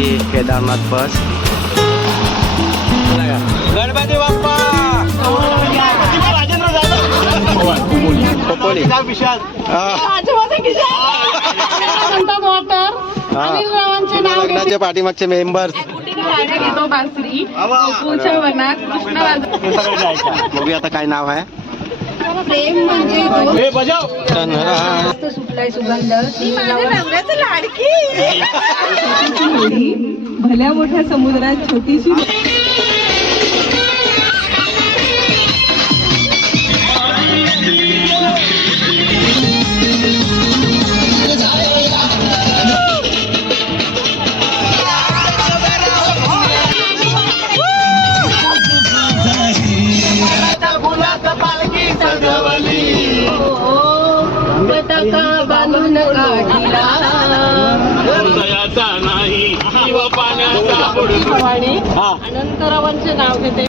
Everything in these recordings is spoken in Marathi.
आमची केदारनाथ बस. गणपती बाप्पा खोपोली. लग्नाचे पाठीमागचे मेंबर्स. बघूया आता काय नाव आहे. प्रेम म्हणजे सुटलाय सुगंध. भल्या मोठ्या समुद्रात छोटीशी बांधून काढीला नाही अनंतरावांचे नाव घेते.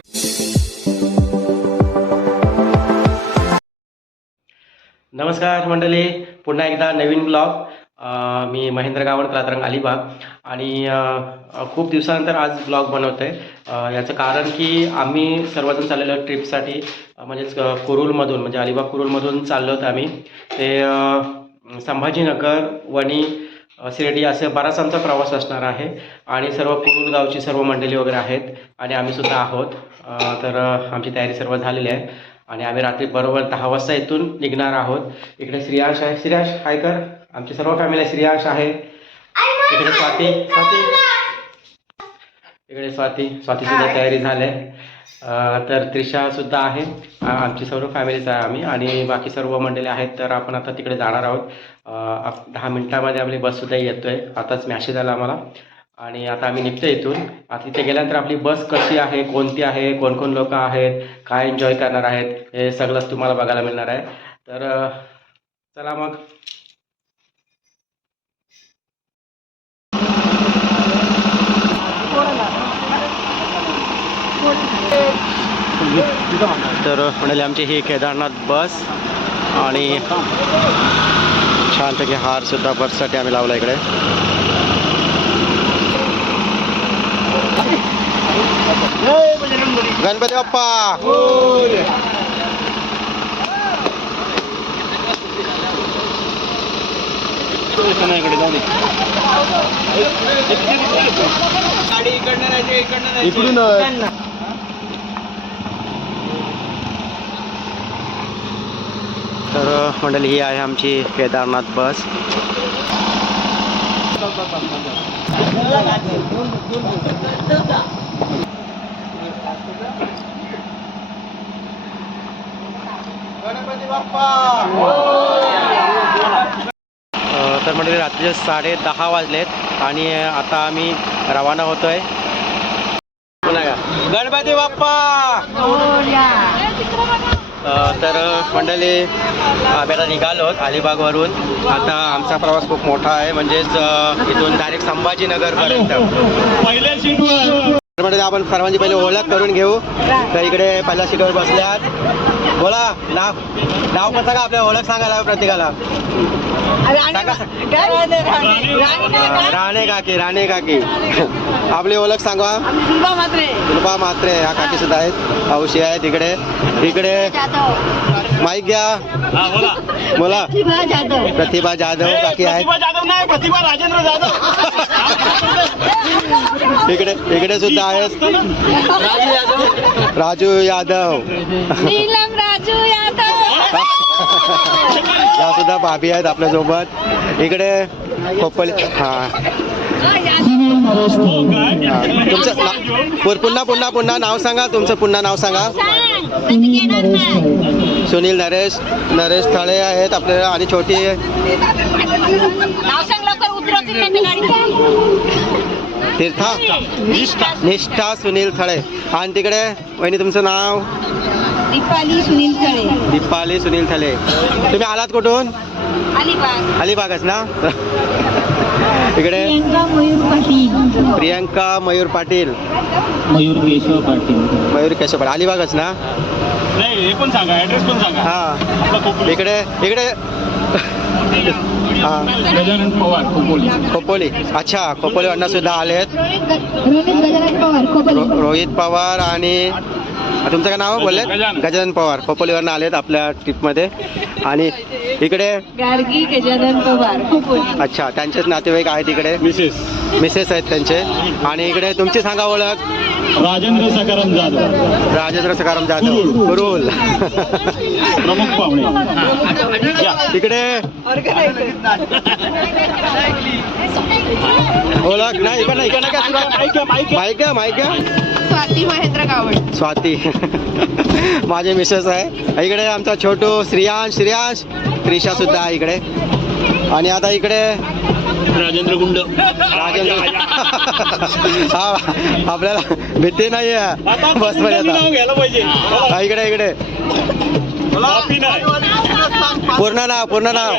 नमस्कार मंडळी, पुन्हा एकदा नवीन ब्लॉग. मी महेंद्र गावण, रात्रंग अलिबाग. आणि खूप दिवसानंतर आज ब्लॉग बनवतो आहे. याचं कारण की आम्ही सर्वजण चाललेलो ट्रिपसाठी, म्हणजेच कुरुलमधून, म्हणजे अलिबाग कुरुलमधून चाललो होतो आम्ही. ते संभाजीनगर, वणी, शिर्डी असे बराच आमचा प्रवास असणार आहे. आणि सर्व कुरुल गावची सर्व मंडळी वगैरे आहेत आणि आम्हीसुद्धा आहोत. तर आमची तयारी सर्व झालेली आहे आणि आम्ही रात्री बरोबर 10 वाजता इथून निघणार आहोत. इकडे श्रियांश आहे. श्रियांश हाय कर. आमची सर्व फॅमिली. श्रियांश आहे इकडे. स्वातीसुद्धा तयारी झाली आहे. तर त्रिशासुद्धा आहे. आमची सर्व फॅमिलीच आहे आम्ही आणि बाकी सर्व मंडळी आहेत. तर आपण आता तिकडे जाणार आहोत. 10 मिनटामध्ये आपली बससुद्धा येतो आहे. आताच मॅसेज आला आम्हाला आणि आता आम्ही निघतो इथून. आता तिथे गेल्यानंतर आपली बस कशी आहे, कोणती आहे, कोण कोण लोक आहेत, काय एन्जॉय करणार आहेत, हे सगळंच तुम्हाला बघायला मिळणार आहे. तर चला मग. तर म्हणाले आमची ही केदारनाथ बस आणि छानपैकी हारसुद्धा बससाठी आम्ही लावला इकडे. गणपती बाप्पा. इकडून तर मंडळी ही आहे आमची केदारनाथ बस. गणपती बाप्पा. तर मंडळी रात्रीचे 10:30 वाजलेत आणि आता आम्ही रवाना होतोय. गणपती बाप्पा. तर मंडळी आम्ही आता निघालो अलिबागवरून. आता आमचा प्रवास खूप मोठा आहे, म्हणजेच इथून डायरेक्ट संभाजीनगरपर्यंत. म्हणजे आपण सर्वांची पहिले ओळख करून घेऊ. तर इकडे पहिल्या सीटवर बसल्यात. बोला नाव पण सांगा, आपल्या ओळख सांगायला प्रत्येकाला. राणे काकी आपली ओळख सांगा. कृपा म्हात्रे हा काकी सुद्धा आहेत. हौशी आहेत इकडे. माईक घ्या. बोला. प्रतिभा जाधव काकी आहेत. इकडे सुद्धा आहेत राजू यादव. या सुद्धा भाभी आहेत आपल्यासोबत. इकडे खोपोली. तुमचं पुन्हा नाव सांगा. तुमचं पुन्हा नाव सांगा. सुनील नरेश थळे आहेत आपल्याला. आणि छोटी तीर्था निष्ठा सुनील थळे. आणि तिकडे वहिनी तुमचं नाव. दीपाली सुनील थळे. तुम्ही आलात कुठून? अलिबागच ना. इकडे प्रियंका मयूर पाटील. मयूर केशव पाटील. अलिबागच ना. हा इकडे हां गजानन पवार खोपोली. खोपोली. अच्छा, खोपोली अण्णा सुद्धा आलेत. रोहित पवार आणि तुमचं काय नाव बोलले? गजानन पवार खोपोलीवरनं आलेत आपल्या ट्रिपमध्ये. आणि इकडे गार्गी गजानन पवार खोपोली. अच्छा, त्यांचेच नातेवाईक आहेत इकडे, मिसेस आहेत त्यांचे. आणि इकडे तुमची सांगा ओळख. राजेंद्र सकाराम जाधव, राजेंद्र सकाराम जाधव कुरुल. प्रमुख पाहुणे. इकडे ओळख नाही, इकडे इकडे काय सुरू? माईक स्वाती महेंद्र गावड. स्वाती माझे मिसेस आहे. इकडे आमचा छोटू श्रियांश त्रिशा सुद्धा आहे इकडे. आणि आता इकडे राजेंद्र गुंड. हा, आपल्याला भीती नाही आहे बसमध्ये आता. घ्यायला पाहिजे. हा, इकडे पूर्ण नाव पूर्ण नाव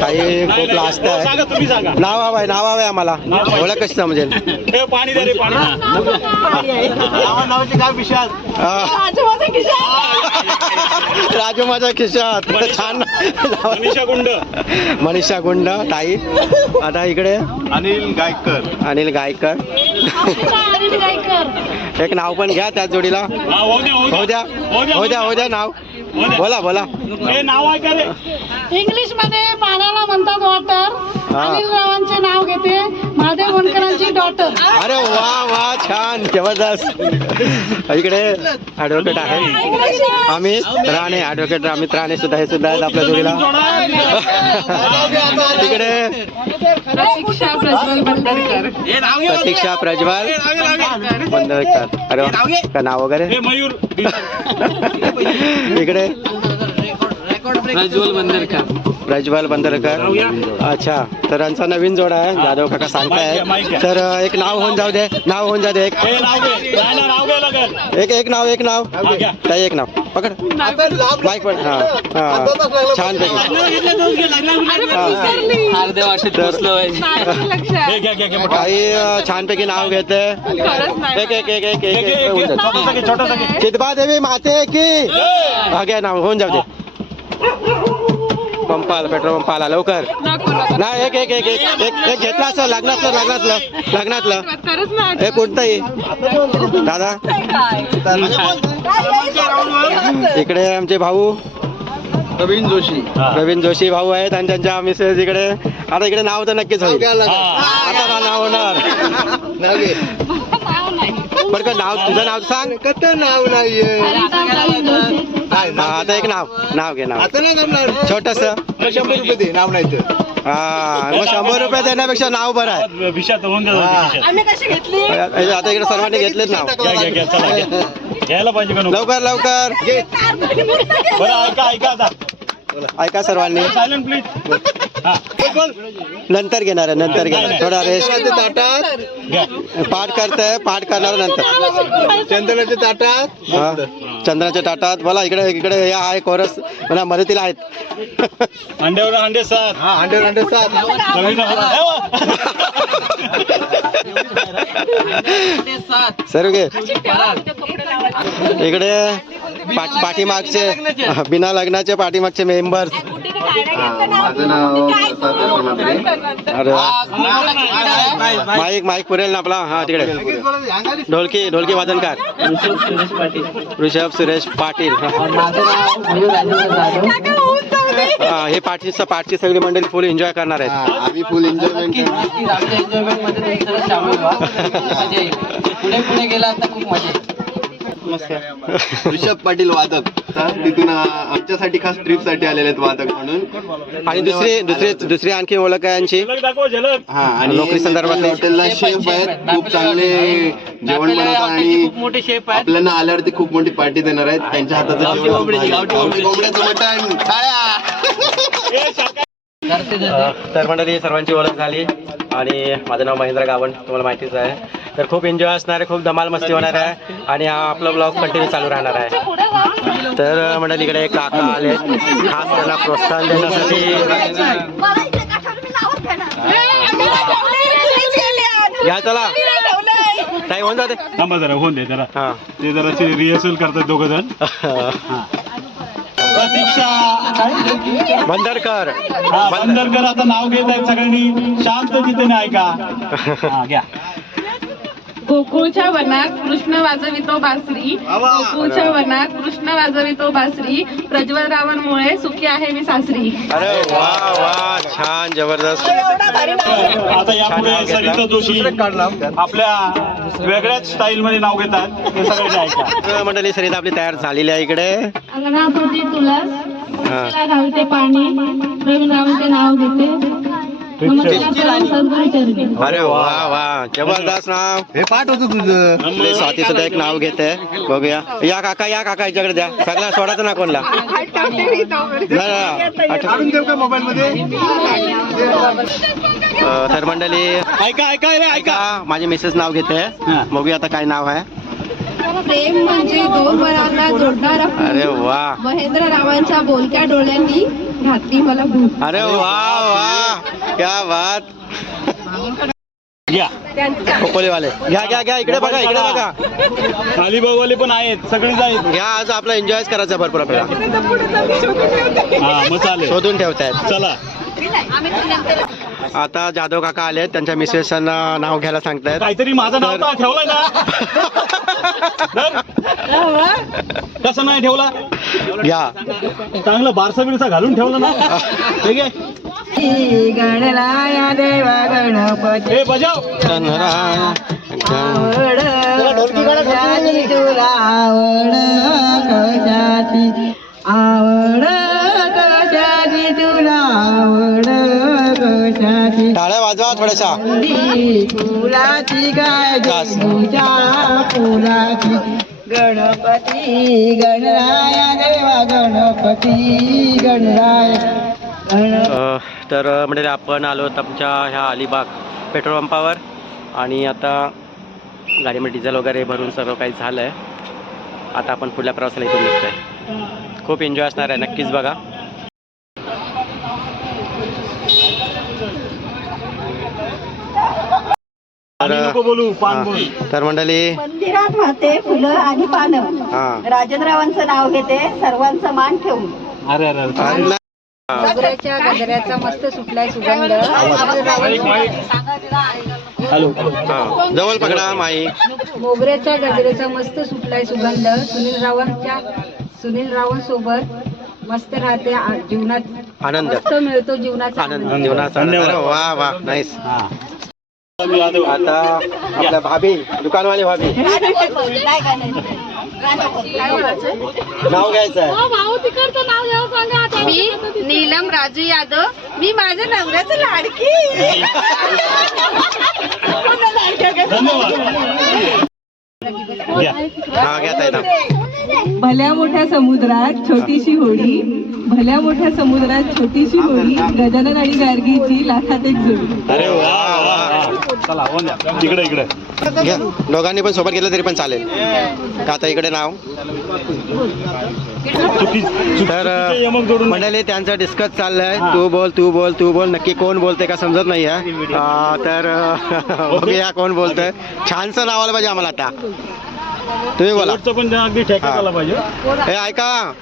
काही खूप लास्ट आहे. सांगा, तुम्ही सांगा. नाव हवं आहे आम्हाला. ओळख कशी समजेल? हे पाणी दे रे, पाणी. नावाचे काय विशाल. राजू माझ्या खिशात. छान. मनीषा गुंड ताई. आता इकडे अनिल गायकर. एक नाव पण घ्या त्याच जोडीला. हो द्या नाव. बोला. हे नाव आहे का रे? इंग्लिश मध्ये पाण्याला म्हणतात वॉटर. अनिल रावांचे नाव घेते. महादेव वनकरांची डॉटर. अरे वा छान, जबरदस्त. इकडे ऍडव्होकेट आहे अमित राणे. ऍडव्होकेट अमित राणे सुद्धा, हे सुद्धा आहेत आपल्या जोडीला. तिकडे प्रतीक्षा प्रज्वल बंदरकर. प्रतीक्षा प्रज्वल बंदरकर. अरे वा, का नाव वगैरे. हे मयूर. इकडे प्रज्वल बंदरकर. अच्छा, तर यांचा नवीन जोडा आहे. जाधव काका सांगताय. तर एक नाव होऊन जाऊ दे. एक नाव घे. एक नाव ताई, एक नाव पकड. बाईक पण. हा छान पैकी. काही छानपैकी नाव घेते. एक चितबा देवी माते की. हा घ्या नाव, होऊन जाऊ दे. पेट्रोल पंप आला लवकर. नाही, एक घेतला असं लग्नातलं. हे कोणतंही दादा. इकडे आमचे भाऊ प्रवीण जोशी भाऊ आहेत आणि त्यांच्या मिसेस इकडे. आता इकडे नाव तर नक्कीच होईल. आता नाव होणार. पण का नाव, तुझं नाव सांग. नाव नाहीये. आता एक नाव घे. नाव छोटस. 100 रुपये दे. नाव नाही तर. हा, मग 100 रुपये देण्यापेक्षा नाव बरं आहे. आता इकडे सर्वांनी घेतलेच नाव. घ्यायला पाहिजे का? लवकर बरं, ऐका आता. ऐका सर्वांनी. Silent please. नंतर घेणार थोडा रेस्ट. पाठ करणार नंतर. चंदनाच्या ताटात. चंद्राच्या ताटात. बोला इकडे या आहे कोरस मला मदतीला आहेत. अंड्यावर अंडे 7. अंड्यावर 7. सर्व घे. इकडे पाठीमागचे बिना लग्नाचे पाठीमागचे मेंबर्स. माझं नाव अरे माईक पुरेल ना आपला. हा, तिकडे ढोलकी वादनकार ऋषभ सुरेश पाटील. हे पाठची सगळी मंडळी फुल एन्जॉय करणार आहेत. आम्ही फुल एन्जॉयमेंट. पुढे गेला तर खूप मजा. ऋषभ पाटील वादक. तिथून आमच्यासाठी खास ट्रिप साठी आलेले आहेत वादक म्हणून. आणि दुसरी आणखी ओळख आहे यांची. हा, आणि नोकरी संदर्भातले हॉटेलला शेफ आहेत. खूप चांगले जेवण बनवतात आणि मोठे शेफ आहेत. आपल्याला आल्यावरती खूप मोठी पार्टी देणार आहेत. त्यांच्या हाताचं जेवण, कोंबड्याचं मटण. तर मंडळी, सर्वांची ओळख झाली. आणि माझं नाव महेंद्र गावण, तुम्हाला माहितीच आहे. तर खूप एन्जॉय असणार आहे, खूप धमाल मस्ती होणार आहे. आणि हा आपला ब्लॉग कंटिन्यू चालू राहणार आहे. तर मंडळी, इकडे एक काका आले खास त्यांना प्रोत्साहन देण्यासाठी. या चला ताई, होऊन जाते. थांबा जरा, होऊन दे जरा. हा, ते जरा रिहर्सल करतात दोघं जण. प्रतीक्षा काय बंदरकर. हा बंदरकर आता नाव घेत आहेत सगळ्यांनी शांत चित्तेने ऐका हा घ्या गोकुळच्या वनात कृष्ण वाजवितो बासरी गोकुळच्या वनात कृष्ण वाजवितो बासरी प्रज्वल रावणमुळे सुखी आहे मी सासरी. अरे वा वा छान जबरदस्त. आता यापुढे सरिता जोशी आपल्या वेगळ्याच स्टाईल मध्ये नाव घेतात ते सगळ्यांनी ऐका मंडळी सरिता आपली तयार झालेली आहे इकडे. अंगणाभोवती तुळस हा. तिला घालते पाणी प्रवीण रावांचे नाव घेते नमस्कार करून सद्गुरू चरणी. अरे वा वा जबरदस्त नाव. हे पाठ होतं तुझं. आपले स्वाती सुद्धा एक नाव घेते. बघूया या काका याच्याकडे द्या. सगळ्या सोडायचं ना कोणला. काढून देऊ का मोबाईल मध्ये. तर मंडळी ऐका ऐका रे ऐका ऐका माझी मिसेस नाव घेते. हा. बघूया आता काय नाव आहे. प्रेम म्हणजे दोन वरांना जोडणारा अरे वा. महेंद्र रावांच्या बोलक्या डोळ्यांनी घातली मला भूक. अरे वा वा क्या बात. घ्या खोपोलीवाले घ्या घ्या घ्या इकडे बघा इकडे बघा. अलिबागवाले पण आहेत सगळीच आहेत घ्या आज आपला एन्जॉय करायचा भरपूर आपल्याला. हा मग चालेल शोधून ठेवतायत. चला आता जाधव काका आले त्यांच्या मिसेसांना नाव घ्यायला सांगतायत. काहीतरी माझं नाव तर ठेवलंय ना धर. कसं नाही ठेवला घ्या. चांगलं बारसा बिरसा घालून ठेवलं ना ठीक आहे गणराया देवा गणपती हे बजाव तुला आवड कशाची आवड कशाची तुला आवड कशाची टाळ्या वाजवा थोड्याशा. फुलाची काय घास. फुलाची गणपती गणराया देवा गणपती गणराया तर म्हणजे आपण आलो आहोत आमच्या ह्या अलिबाग पेट्रोल पंपावर आणि आता गाडीमध्ये डिझेल वगैरे भरून सर्व काही झालं आहे. आता आपण पुढल्या प्रवासाला इथून निघतोय. खूप एन्जॉय असणार आहे नक्कीच बघा. आणि नको बोलू पान बोल तर मंडळी मंदिरात वाहते फुलं आणि पानं हा राजनरावांचं नाव घेते सर्वांचा मान ठेवून. अरे अरे आणि मोगऱ्याच्या गजऱ्याचा मस्त सुटलाय सुगंध हॅलो हा जवळ पकडा माई. मोगऱ्याच्या गजऱ्याचा मस्त सुटलाय सुगंध सुनील रावण सोबत मस्त राहते जीवनात आनंद मस्त मिळतो जीवनाचा आनंद जीवनाचा आनंद. धन्यवाद. अरे वा वा नाईस. हा मी यादव. आता आपल्या भाभी दुकानवाले भाभी नाव घ्यायचं आहे. भाऊ तिकडचं नाव घ्यावं सांगा आता. मी नीलम राजू यादव मी माझ्या नवऱ्याचं लाडकी धन्यवाद घ्या हा घ्या ताई. भल्या मोठ्या समुद्रात छोटीशी होडी भल्या मोठ्या समुद्रात छोटीशी होडी गजानन आणि गार्गीची लाखात एक जोडी. अरे वा वा वा. चला वन द्या. इकडे इकडे घ्या दोघांनी पण सोबत गेलं तरी पण चालेल. का आता इकडे नाव तर यमक जोडून मंडळी त्यांचं डिस्कस चाललंय. तू बोल तू बोल तू बोल. नक्की कोण बोलते का समजत नाही आहे. तर बघूया कोण बोलतंय. छानसं नाव आलं पाहिजे आम्हाला आता. तुम्ही बोला. शेवटचं पण अगदी ठेका आला पाहिजे हे ऐका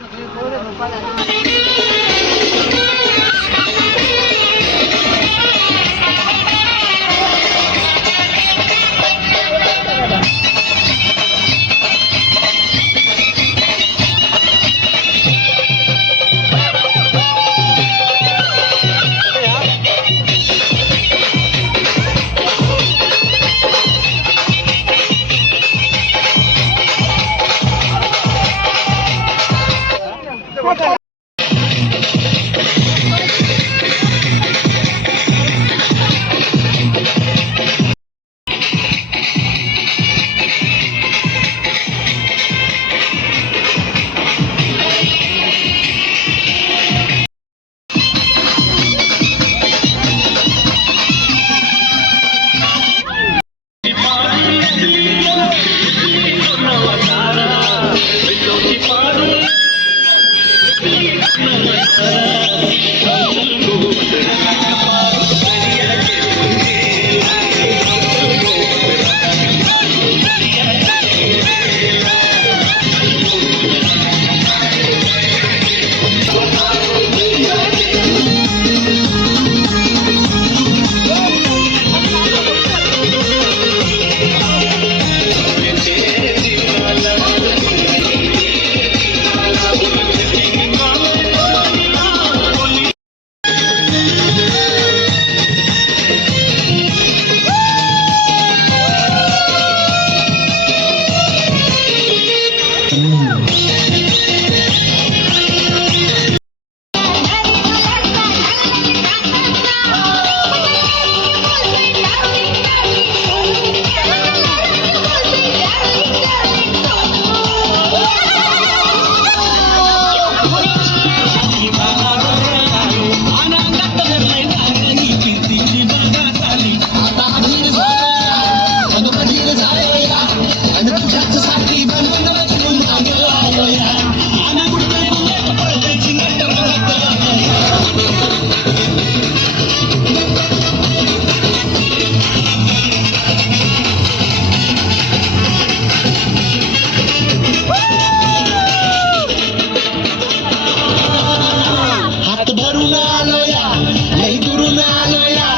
हात भरून आलो या लई दुरून आलो या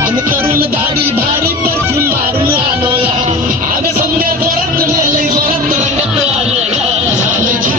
आणि करून दाढी भारी परफ्यूम मारून आलो या अग समजा जोरात लई जोरात रंगात आलो या झालं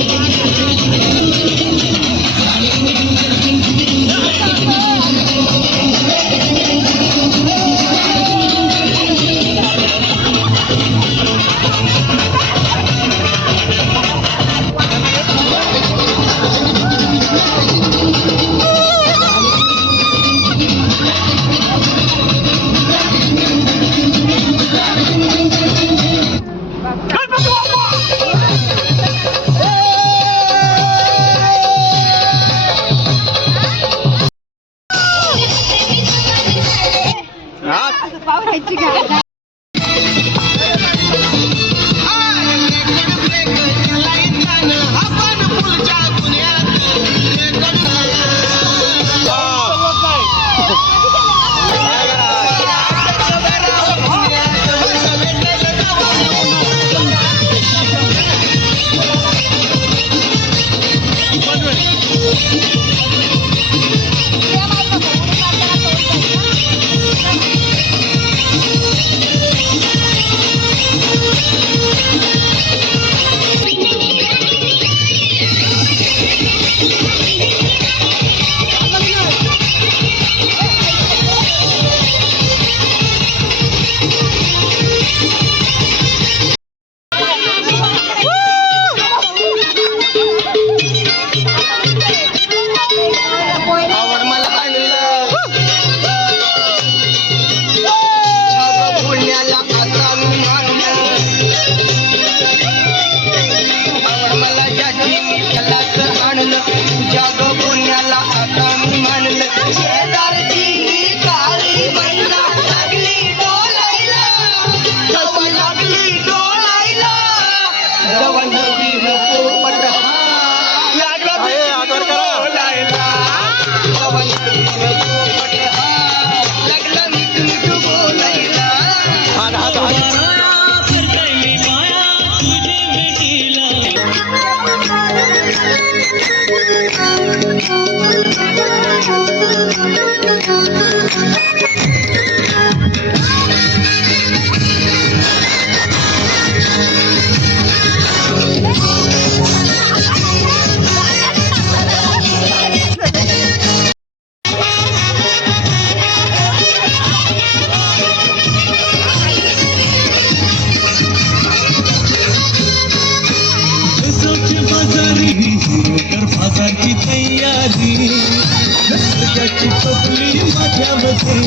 बाजारची तयारी रस्त्याची टोपली माझ्यामध्ये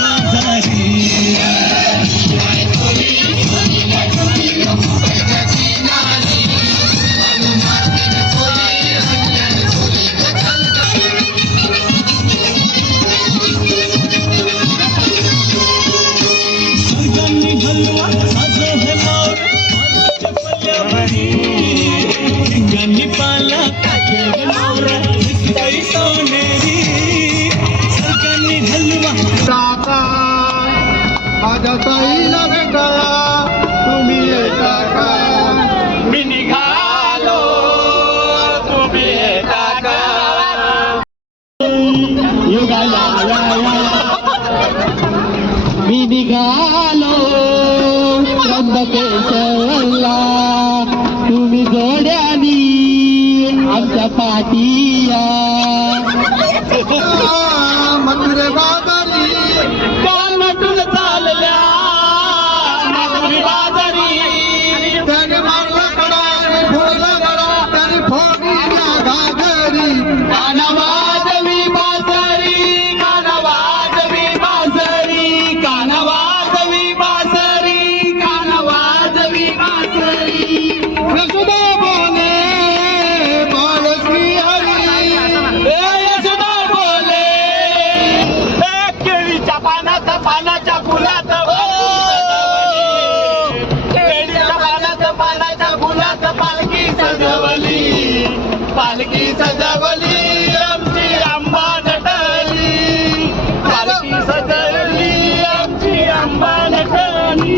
बाजारी सर्गांनी हलवा साज हे मावर रिंगांनी पाला काटे मावरा दिसतंय सोनेरी सर्गांनी हलवा काका माझ्या ताईला भेटा तुम्ही येता का मी निघालो तुम्ही येता का युगाला मी निघालो त्र्यंबकेश्वरला तुम्ही जोड्यानी आमच्या पाठीया मथुरे बाजारी काल नटून चालल्या मथुरे बाजारी त्याने मारला कडा फोडला गडा त्याने फोडला घागरी कानावाजवी बाजारी कानावाजवी बाजारी कानावाजवी बाजारी कानावाजवी बाजारी यशोदा बोले बाळ श्री हरी यशोदा बोले केळीच्या पानाच्या फुलात केळीच्या पालखी सजवली आमची अंबा नटली पालखी सजवली आमची अंबा नटली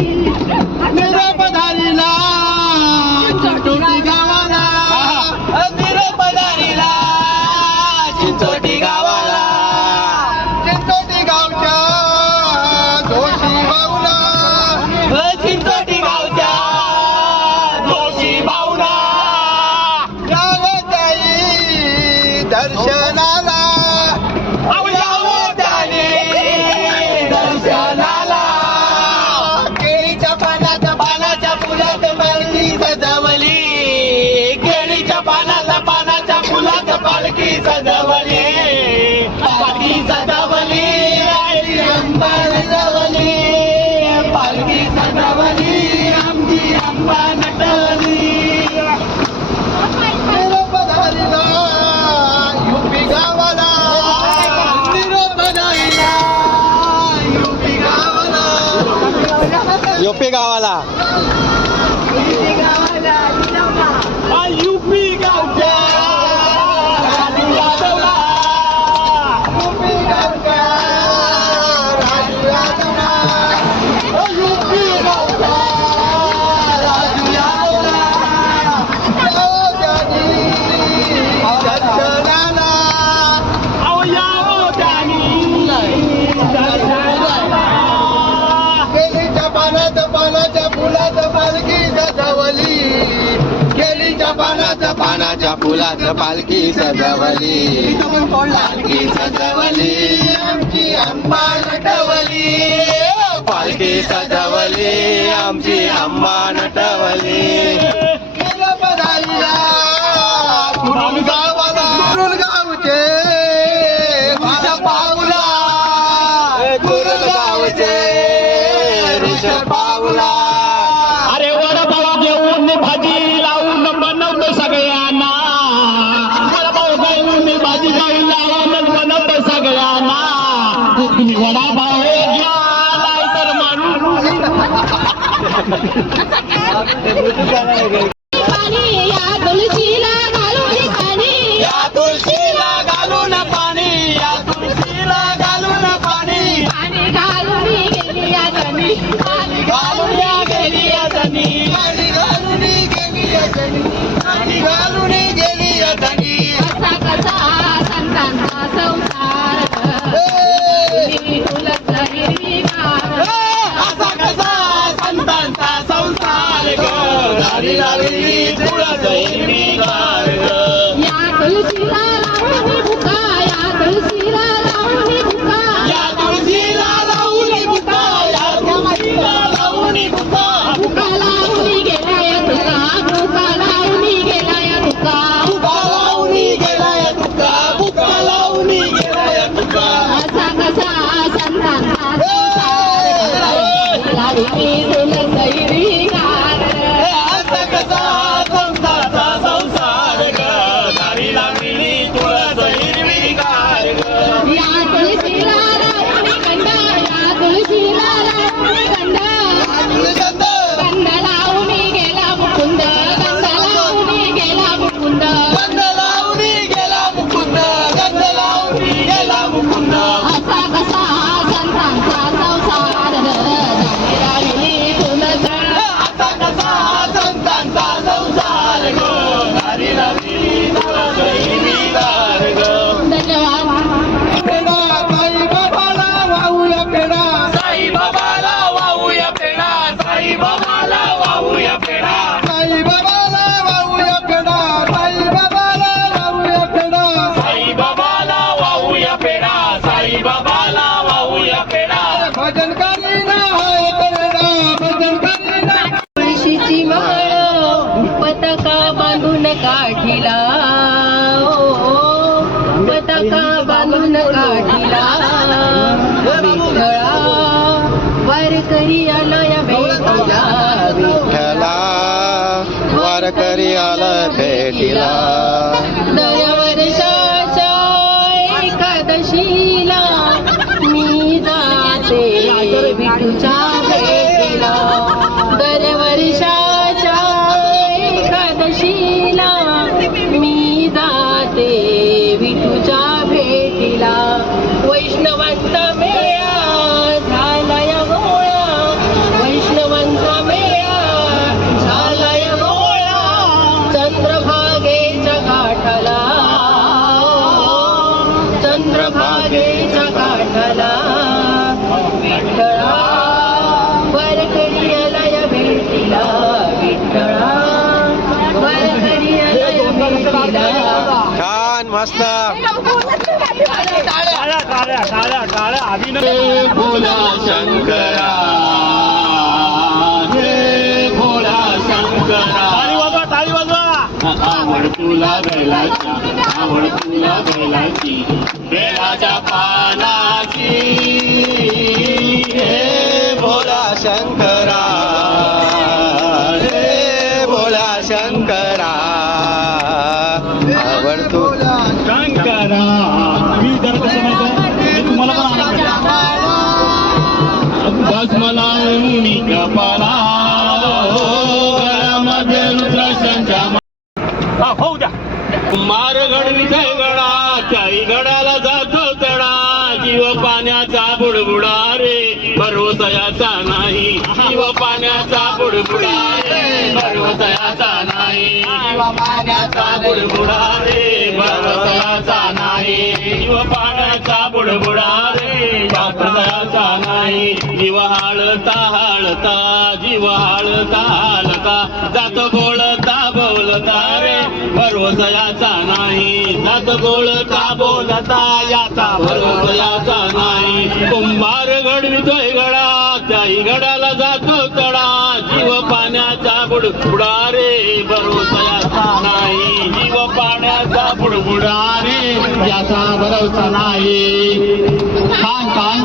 निरपधारीला चिंचोटी गावाला निरपधारीला चिंचोटी गावाला चिंचोटी गावच्या दोषी भाऊला चिंचोटी गावच्या दोषी भाऊला यावताई दर्शनाला यावताई दर्शनाला केळीच्या पानाच्या फुलात पालखी सजवली केळीच्या पानाच्या फुलात पालखी सजवली पालखी सजवली अंबा सजवली पालखी सजवली आमची अंबा नटली निरोपधारीला युपी गावाला निरोपधारीला युपी गावाला योपे गावाला युपी गावच्या राजू यादवला युपी गावच्या राजू यादवला युपी गावच्या राजू यादवला दर्शनाला केलीच्या पानाच्या फुलात पालखी सजवली केलीच्या पानाच्या फुलात पालखी सजवली पालखी सजवली आमची अंबा नटवली पालखी सजवली आमची अंबा नटवली निरपधारीला कुरुल गावाला कुरुल गावचे ऋषभ पावला कुरुल गावचे ऋषभ पावला अरे वडापाव घेऊन भाजी लावून बनवतो सगळ्यांना वडापाव घेऊन भाजी लावून बनवतो सगळ्यांना तुम्ही वडापाव घ्या नाहीतर मारून पाणी या तुळशीला घालून पाणी या तुळशीला घालून पाणी या तुळशीला घालून पाणी पाणी घालून गेली या जणी पाणी घालून गेली या जणी पाणी घालून गेली या जणी पाणी घालून गेली या जणी कसा कसा संतांचा संसार तुलस हिरवीगार असा कसा संतांचा संसार ग दारी लावली तुळस हिरवीगार ग या तुळशीला लावून बुका या तुळशीला लावून बुका या तुळशीला लावून बुका या तुळशीला लावून बुका बुका लावून गेला या तुका बुका लावून गेला या तुका बुका लावून गेला या तुका बुका लावून गेला या तुका असा कसा संतांचा संसार लावली तुलस हिरवीगार असा कसा संसाराचा संसार ग दारी लागली तुळस हिरवीगार ग या तुळशीला लावून गंडा या तुळशीला लावून गंडा तुळसंद गंध लावून गेला मुकुंद गंध लावून गेला मुकुंद गंध लावून गेला मुकुंद गंध लावून गेला मुकुंद असा कसा संतांचा संसार लागली तुलस आता कसा संतांचा संसार ग दारी लागली तुळस हिरवीगार ग धन्यवाद पेढा साई बाबाला वाहूया पेढा साई बाबाला वाहूया पेढा साई बाबाला वाहूया पेढा साई बाबाला वाहूया पेढा साई बाबाला वाहूया पेढा साई बाबाला वाहूया पेढा साई बाबाला वाहूया पेढा भजन करीना हाय पेढा भजन करीना तुळशीची माळ पताका बांधून काठीला पताका बांधून काठीला विठ्ठला वारकरी आला या भेटीला विठ्ठला वारकरी आला भेटीला दरवर्षाच्या एकादशीला मी जाते विठूच्या भेटीला दरवर्षाच्या एकादशीला मी जाते मस्त. टाळ्या टाळ्या टाळ्या टाळ्या अभिनय. भोला शंकरा हे भोला शंकरा टाळी वाजवा टाळी वाजवा. आवड तुला बैलाची बेलाच्या पानाची हे भोला शंकरा हे भोला शंकरा आवड तुला शंकरा. मी जरा कसं माहिती आहे तुम्हाला पण आनंद भस्म लावून कपाला गळ्यामध्ये रुद्राक्षांच्या होऊ द्या. मारगड विजय गडा चाई गडाला जातो तडा जीव पाण्याचा बुडबुडा रे भरवसयाचा नाही जीव पाण्याचा बुडबुडा रे भरवसयाचा नाही जीव पाण्याचा बुडबुडा रे भरवसयाचा नाही जीव पाण्याचा बुडबुडा रे भरवसयाचा नाही जीव हाळता हाळता जीव हाळता हाळता जात बोलता बोलता रे भरवसयाचा नाही जात बोलता बोलता याचा भरवसयाचा नाही कुंभार घडवितोय गडा त्याही गडाला जातो तडा जीव पाण्याचा बुडबुडा रे भरवसयाचा नाही जीव पाण्याचा बुडबुडा रे याचा भरवसा नाही. छान छान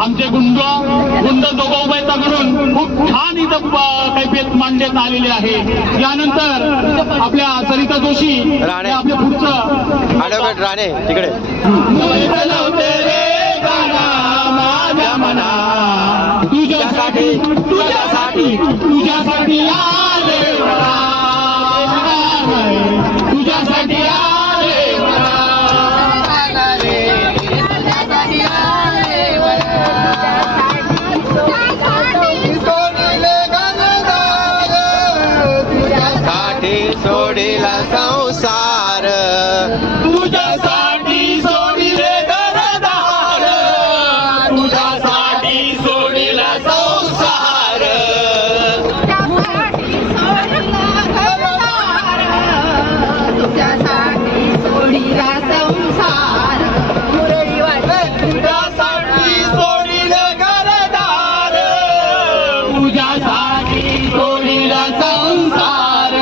आमचे गुंड दोघं उभयता म्हणून खूप छान इथं कैफियत मांडण्यात आलेली आहे. यानंतर आपल्या सरिता जोशी राणे. आपल्या पुढचं ॲडव्होकेट राणे तिकडे. माझ्या मना तुझ्यासाठी तुझ्यासाठी तुझ्यासाठी आले तुझ्यासाठी आले तुझ्यासाठी सोडिला संसार तुझ्यासाठी सोडिले घरदार तुझ्यासाठी सोडिला संसार तुझ्यासाठी सोडिले घरदार तुझ्यासाठी सोडिला संसार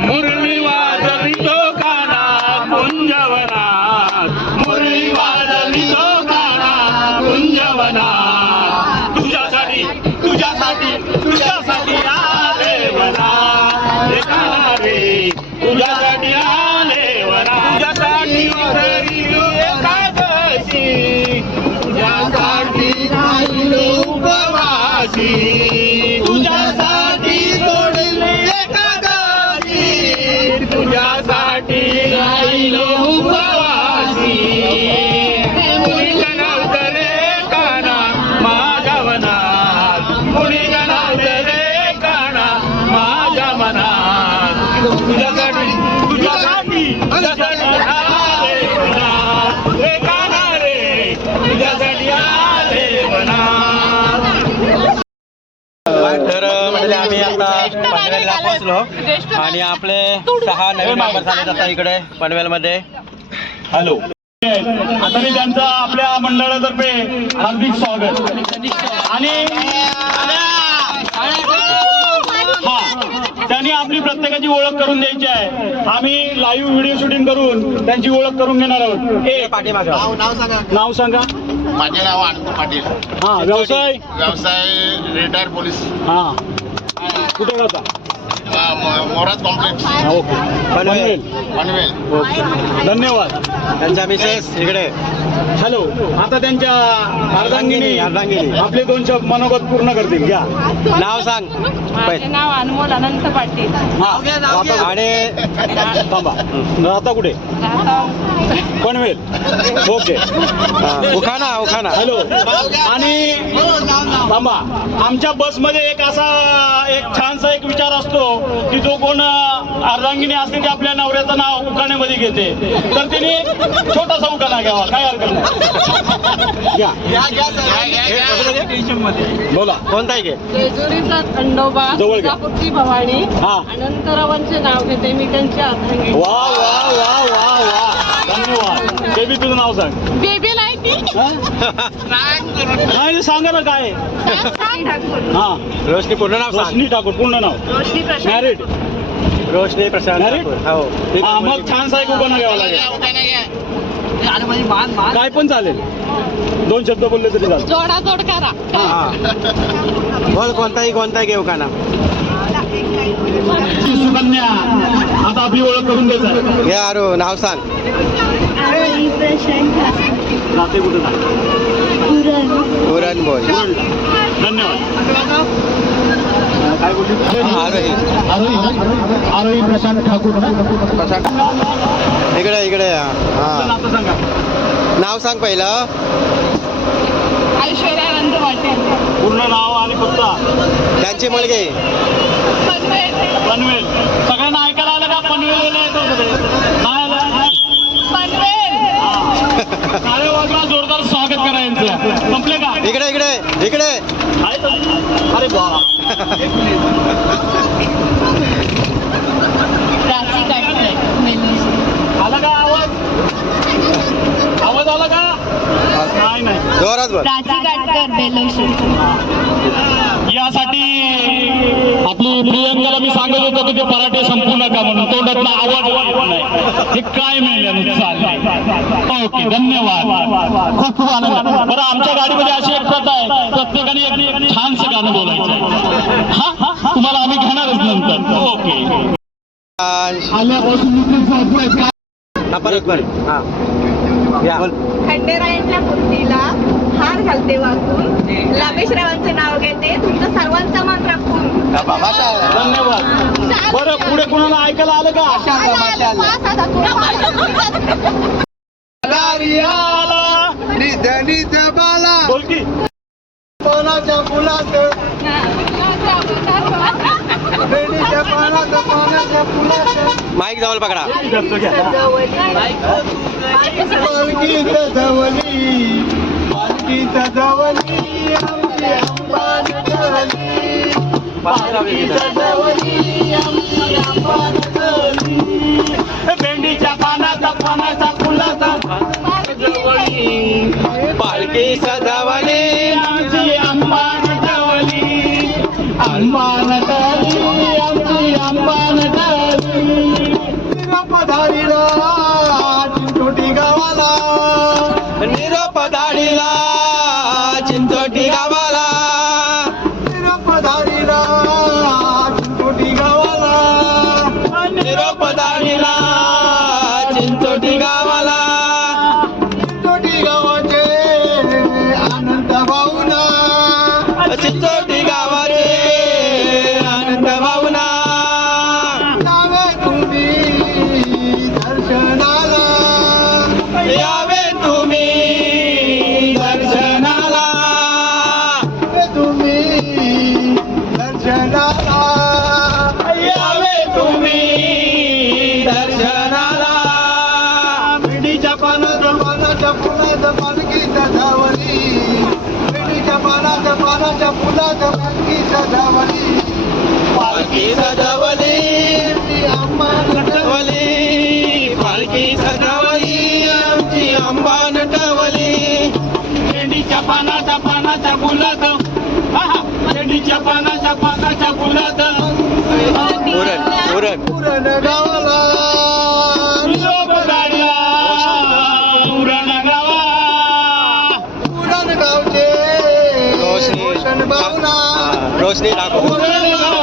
मुरली वाजली तो काना कुंजवनात मुरली वाजली तो काना कुंजवनात तुझ्यासाठी तुझ्यासाठी तुझ्यासाठी आले वना रे काना रे तुझ्यासाठी आले वना तुझ्यासाठी उतरली एकादशी तुझ्यासाठी राहिलो उपवासी तुझ्यासाठी सोडली एकादशी तुझ्यासाठी राहिलो उपवासी मुलीच्या नवतरे काना माझ्या मनात मुलीच्या नवतरे काना माझ्या मनात तुझ्यासाठी तुझ्यासाठी तुझ्यासाठी आले मनात रे काना रे तुझ्यासाठी आले मनात. तर म्हणजे आम्ही आता पनवेलला पोहोचलो आणि आपले 6 नवीन मेंबर झालेत आता इकडे पनवेलमध्ये. हॅलो. आता मी त्यांचं आपल्या मंडळातर्फे हार्दिक स्वागत आणि हा त्यांनी आपली प्रत्येकाची ओळख करून द्यायची आहे. आम्ही लाईव्ह व्हिडिओ शूटिंग करून त्यांची ओळख करून घेणार आहोत. पाठीमागे नाव सांगा. माझे नाव आनंद पाटील. हा व्यवसाय व्यवसाय रिटायर पोलीस. हा कुठे राहता. मोरात complex okay Panvel. Panvel. Okay धन्यवाद. त्यांच्या मिसेस इकडे. हॅलो. आता त्यांच्या अर्धांगिनी अर्धांगिनी आपले 2 शब्द मनोगत पूर्ण करतील. घ्या. नाव सांग. माझे नाव अनमोल अनंत पाटील. आणि थांबा. राहता कुठे. पनवेल. ओके. उखाणा उखाणा. हॅलो. आणि थांबा. आमच्या बसमध्ये एक छानसा एक विचार असतो की जो कोण अर्धांगिनी असते ते आपल्या नवऱ्याचं नाव उखाण्यामध्ये घेते, तर तिने एक छोटासा उखाणा घ्यावा, काय हरकत नाही. घ्या. बोला. कोणता आहे घे? जेजुरीचा खंडोबा, जवळ घे. तुळजापूरची भवानी, हा. अनंतरावांचे नाव घेते मी त्यांची अर्धांगिनी. वा वा वा वा वा, धन्यवाद. बेबी तुझं नाव सांग. बेबी नाही ती. नाही सांगा ना काय. हा, रोशनी पूर्ण नाव सांग. रोशनी ठाकूर, पूर्ण नाव. मॅरिड. रोशनी प्रशांत Married? ठाकूर. हो. हा, मग छानसा एक उखाणा घ्यावा लागेल. काय पण चालेल, 2 शब्द बोलले तरी चालेल. जोडाजोड करा. बोल कोणताही घेऊ का ना. ती सुकन्या आता आपली ओळख करून द्यायचं. घे आरू, नाव सांग. राहते कुठे जा. पुरण बोल. धन्यवाद. काय बोलली? आरोही. आरोही प्रशांत ठाकूर. इकडे हा. नातं सांगा. नाव सांग पहिलं. ऐश्वर्यानंद वाटेल. पूर्ण नाव आणि पत्ता. त्यांची मुलगी. पनवेल. सगळ्यांना ऐकायला आलं का? पनवेल येतो सगळे. नाही आलं? काळे वाजवा, जोरदार स्वागत करा यांचं. संपले का? इकडे आहे तर? अरे वा. आला का आवाज? आवाज आला का? नाही. जोरात बोल. यासाठी आपली प्रियंकाला मी सांगत होतो की ते पराठे संपू नका म्हणून, तोंडातला आवाज येत नाही. हे काय मिळालं चाललंय. ओके, धन्यवाद. खूप आनंद. बरं, आमच्या गाडीमध्ये अशी एक प्रथा आहे, प्रत्येकाने एक छानसं गाणं बोलायचं. हा, तुम्हाला आम्ही घेणारच नंतर. ओके. आल्यापासून परत हा. बोल. खंडेरायांच्या मूर्तीला हार घालते वाकून, लामेश्वरावांचे नाव घेते तुमचं सर्वांचा मान राखून. धन्यवाद. बरं, पुढे कुणाला ऐकायला आलं का? बोल की. माईक जवळ पकडा. भेंडीच्या पानाचा फुलाचा पालखी सजावली आमची अंबान टवली, अंबान टवली, आमची अंबान टवली. पधारीला चिंचोटी गावाला, निरोप दाढीला चिंचोटी गावाला. पधारीला चिंचोटी गावाला, निरोप दाढीला चिंचोटी गावाला. चिंचोटी गावाचे आनंद भाऊना, चिंचोटी गावाचे आनंद भावना. यावे तुम्ही दर्शनाला, यावे तुम्ही दर्शनाला. तुम्ही दर्शनाला, यावे तुम्ही दर्शनाला. भेंडीच्या पानाच्या फुलाचं पालखी सजावली, भेंडीच्या पानाच्या फुलाचं पालखी सजावली. पालखी सजवली नटवली, पालखी सजवली आमची अंबा नटवली. भेंडीच्या पानाच्या फुलाचं, भेंडीच्या पानाच्या फुलाचं पुरण पुरण गावाला, निरोप गाडला पुरण गावा, पुरण गावचे रोशनी भावना, रोशनी ठाकूर. पुरण गाव